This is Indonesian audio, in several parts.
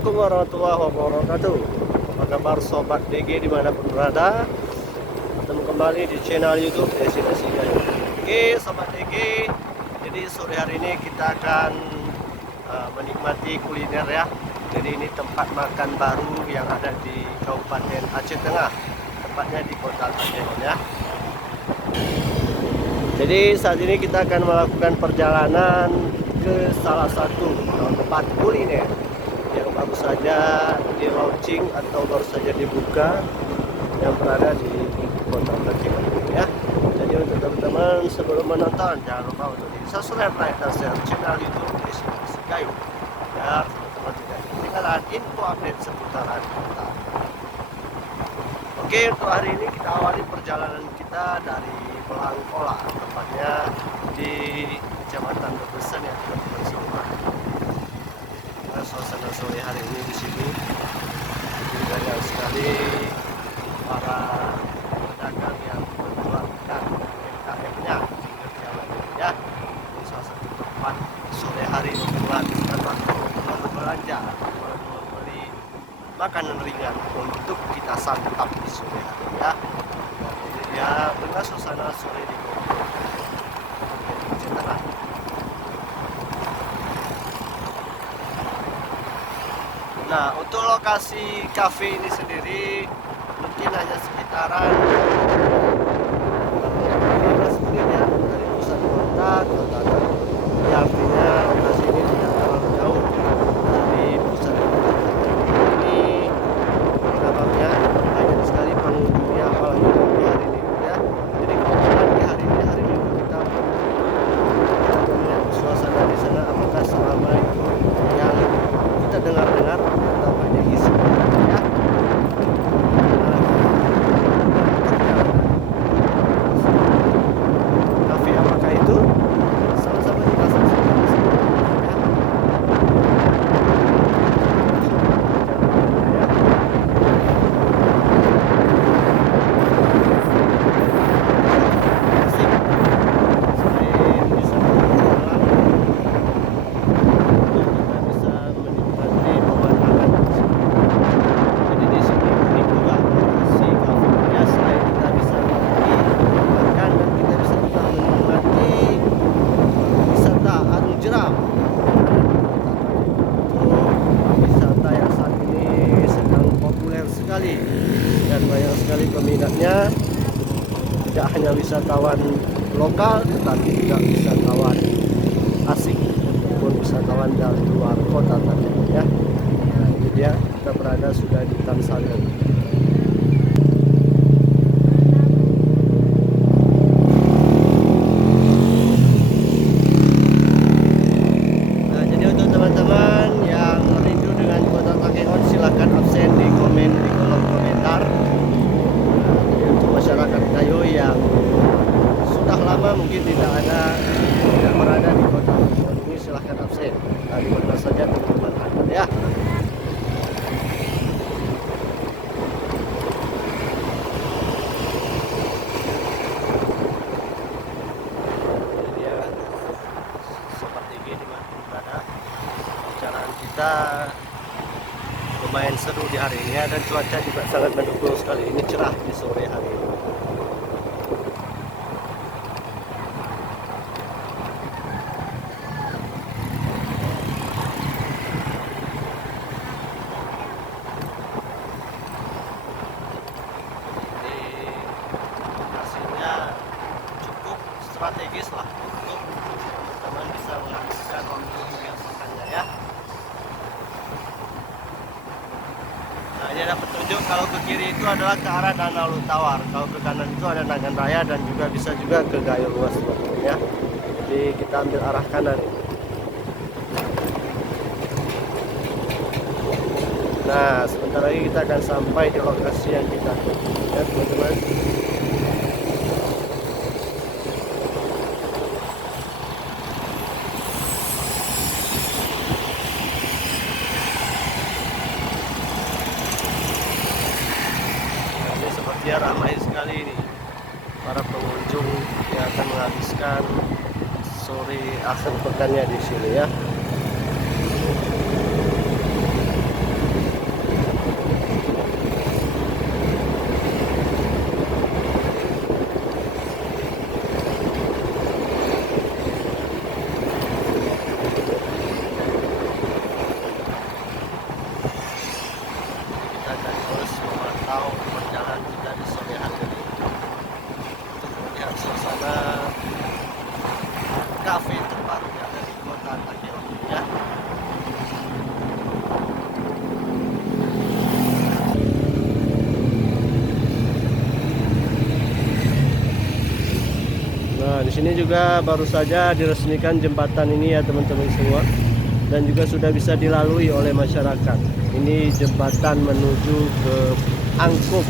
Assalamualaikum warahmatullahi wabarakatuh. Apa kabar sobat DG dimanapun berada? Ketemu kembali di channel YouTube Destinasi Gayo. Oke sobat DG, jadi sore hari ini kita akan menikmati kuliner ya. Jadi ini tempat makan baru yang ada di Kabupaten Aceh Tengah, tepatnya di Kota Aceh ya. Jadi saat ini kita akan melakukan perjalanan ke salah satu tempat kuliner yang baru saja di launching atau baru saja dibuka yang berada di Kota Aceh ya. Jadi untuk teman-teman sebelum menonton jangan lupa untuk di subscribe, like, dan share channel YouTube Destinasi Gayo biar teman-teman tidak ketinggalan info update seputaran kita. Oke, untuk hari ini kita awali perjalanan kita dari Belangkola, tepatnya di Kecamatan Bebesan ya, teman-teman semua. Nah, suasana sore hari ini di sini banyak sekali para pedagang yang menjualkan UMKM-nya di jalan ya. Ini salah satu tempat sore hari menghabiskan waktu berbelanja, membeli makanan ringan untuk kita santap di sore hari ya. Ya, benar suasana sore di Aceh Tengah. Nah, untuk lokasi kafe ini sendiri mungkin hanya sekitaran 15 menit ya dari pusat kota ya, artinya lokasi ini tidak terlalu jauh dari pusat kota ini. Nampaknya banyak sekali pengunjungnya apalagi di hari Minggu ya. Jadi kebetulan di hari Minggu kita melihat suasana di sana apakah selama itu yang kita dengar-dengar atau banyak isi ya. Kafe apakah itu? Sama-sama kita saksikan di sini ya. Dan banyak sekali peminatnya, tidak hanya wisatawan lokal tetapi juga wisatawan asing ataupun wisatawan dari luar kota tadi ya. Nah, ini dia kita berada sudah di Tansalem. Nah, jadi untuk teman-teman yang rindu dengan Kota Takengon silahkan absen di kolom komentar. Jadi untuk masyarakat Gayo yang sudah lama mungkin tidak berada di Kota Takengon ini silahkan absen. Di mana saja teman-teman ada ya. Ini dia sobat DG di mana berada. Perjalanan kita lumayan seru di hari ini ya, dan cuaca juga sangat mendukung sekali. Ini cerah di sore hari ini. Lokasinya cukup strategis lah untuk teman bisa menghabiskan waktu yang makannya ya. Nah, ini ada petunjuk kalau ke kiri itu adalah ke arah Danau Lutawar, kalau ke kanan itu ada Nagan Raya dan juga bisa juga ke Gayo Luas ya. Jadi kita ambil arah kanan ini. Nah, sebentar lagi kita akan sampai di lokasi yang kita ya teman-teman. Sepertinya ramai sekali ini para pengunjung yang akan menghabiskan sore akhir pekannya di sini ya. Nah, di sini juga baru saja diresmikan jembatan ini ya teman-teman semua, dan juga sudah bisa dilalui oleh masyarakat. Ini jembatan menuju ke Angkup.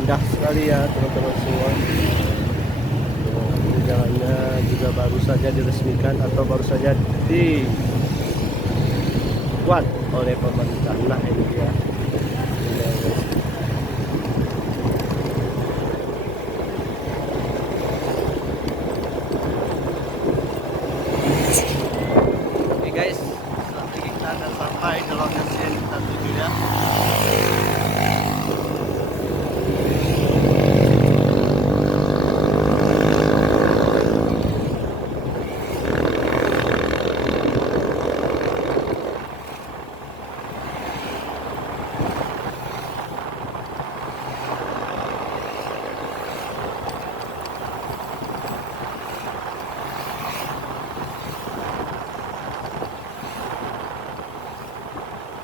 Indah sekali ya teman-teman semua. Ini jalannya juga baru saja diresmikan atau baru saja dibuat oleh pemerintah. Nah, ini dia. Oke guys, saat ini kita akan sampai ke lokasi yang kita tuju ya.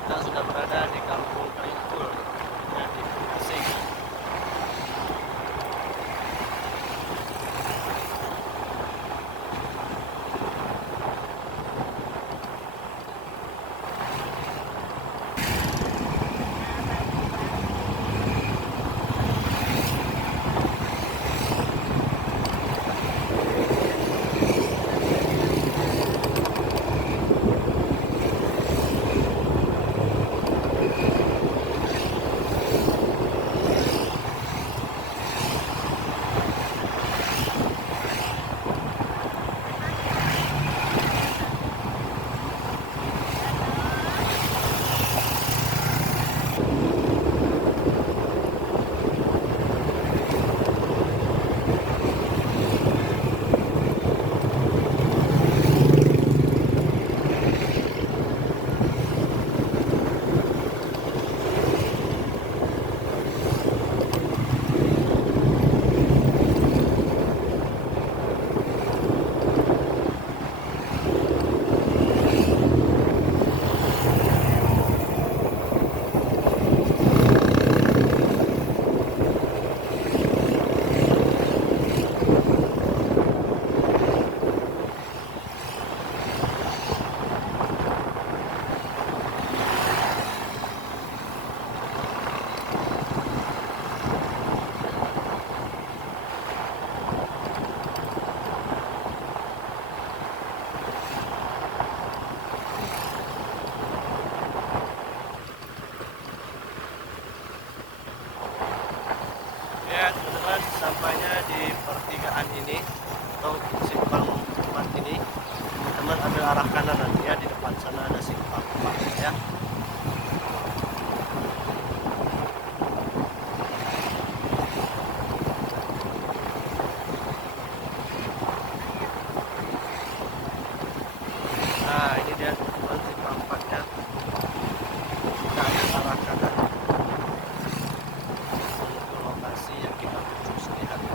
Kita sudah berada di Kampung Karimpul, ya, di Gresik. Ya teman-teman, sampainya di pertigaan ini atau simpang tempat ini, teman ambil arah kanan nanti ya, di depan sana ada simpang ya. Nah, ini dia teman simpang 4 ya. Kita ambil arah kanan ke lokasi yang kita tuju sehari hari.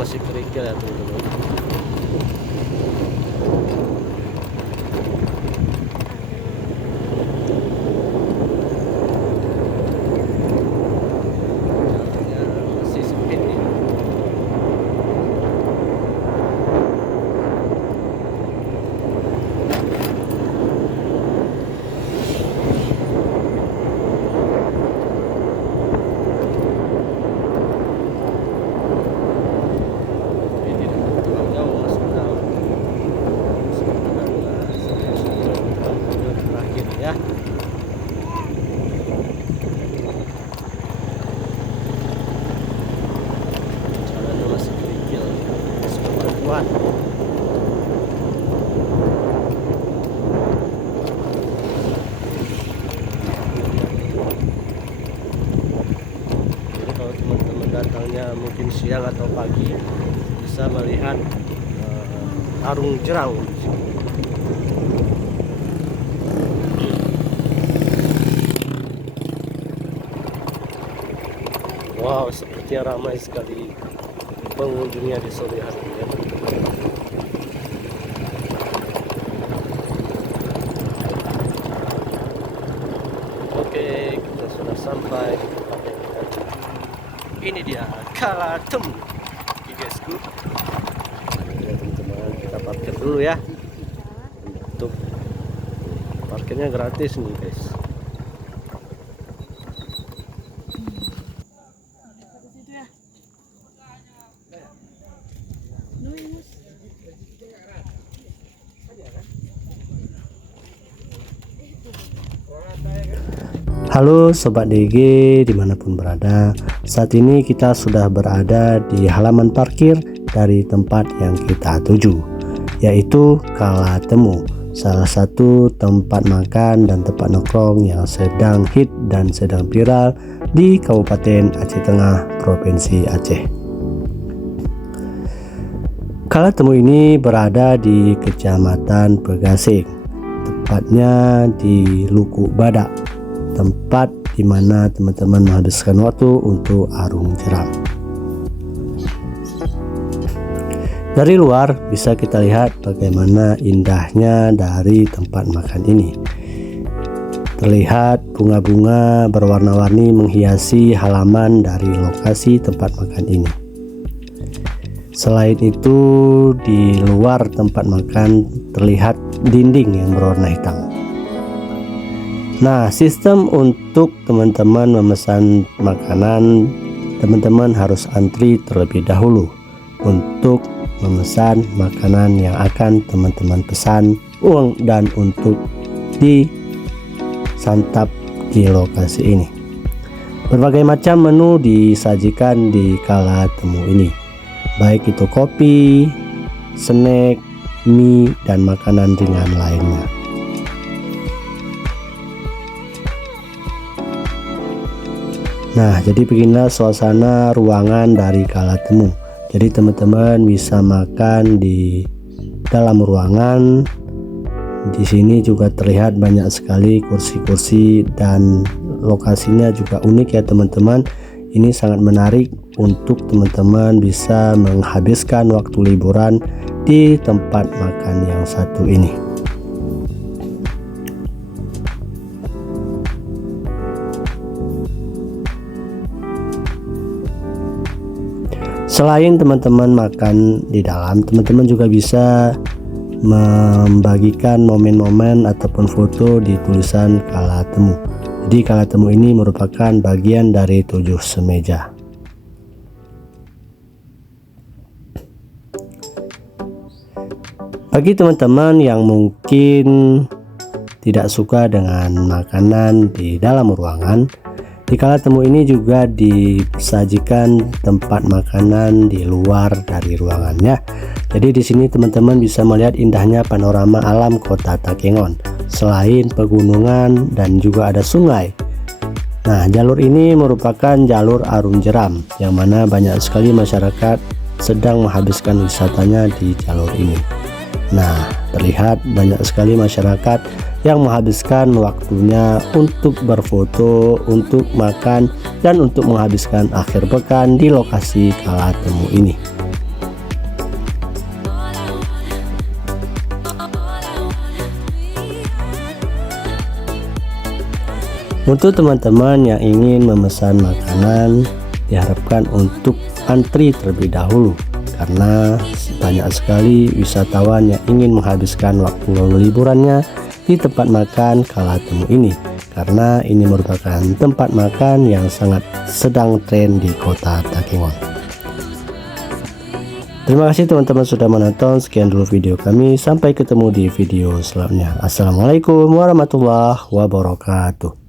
masih kerikil ya teman-teman. Masih sempit nih. Ya, jalannya masih kerikil, masih bebatuan. Jadi kalau teman-teman datangnya mungkin siang atau pagi, bisa melihat arung jeram. Wow, sepertinya ramai sekali pengunjungnya di sore hari ini. Oke, kita sudah sampai di tempat yang kita cari. Ini dia Kala Temu, guysku. Ya teman-teman, kita parkir dulu ya. Untuk parkirnya gratis nih guys. Halo Sobat DG dimanapun berada. Saat ini kita sudah berada di halaman parkir dari tempat yang kita tuju, yaitu Kala Temu, salah satu tempat makan dan tempat nongkrong yang sedang hit dan sedang viral di Kabupaten Aceh Tengah, Provinsi Aceh. Kala Temu ini berada di Kecamatan Pegasing, tepatnya di Lukuk Badak, tempat di mana teman-teman menghabiskan waktu untuk arung jeram. Dari luar bisa kita lihat bagaimana indahnya dari tempat makan ini. Terlihat bunga-bunga berwarna-warni menghiasi halaman dari lokasi tempat makan ini. Selain itu, di luar tempat makan terlihat dinding yang berwarna hitam. Nah, sistem untuk teman-teman memesan makanan, teman-teman harus antri terlebih dahulu untuk memesan makanan yang akan teman-teman pesan dan untuk disantap di lokasi ini. Berbagai macam menu disajikan di Kala Temu ini, baik itu kopi, snack, mie, dan makanan ringan lainnya. Nah, jadi beginilah suasana ruangan dari Kala Temu. Jadi teman-teman bisa makan di dalam ruangan. Di sini juga terlihat banyak sekali kursi-kursi dan lokasinya juga unik ya teman-teman. Ini sangat menarik untuk teman-teman bisa menghabiskan waktu liburan di tempat makan yang satu ini. Selain teman-teman makan di dalam, teman-teman juga bisa membagikan momen-momen ataupun foto di tulisan Kala Temu. Jadi Kala Temu ini merupakan bagian dari 7 semeja. Bagi teman-teman yang mungkin tidak suka dengan makanan di dalam ruangan, di Kala Temu ini juga disajikan tempat makanan di luar dari ruangannya. Jadi di sini teman-teman bisa melihat indahnya panorama alam Kota Takengon, selain pegunungan dan juga ada sungai. Nah, jalur ini merupakan jalur arung jeram, yang mana banyak sekali masyarakat sedang menghabiskan wisatanya di jalur ini. Nah, terlihat banyak sekali masyarakat yang menghabiskan waktunya untuk berfoto, untuk makan, dan untuk menghabiskan akhir pekan di lokasi Kala Temu ini. Untuk teman-teman yang ingin memesan makanan, diharapkan untuk antri terlebih dahulu, karena banyak sekali wisatawan yang ingin menghabiskan waktu liburannya di tempat makan kala temu ini, karena ini merupakan tempat makan yang sangat sedang tren di kota Takengon. Terima kasih teman-teman sudah menonton. Sekian dulu video kami, sampai ketemu di video selanjutnya. Assalamualaikum warahmatullahi wabarakatuh.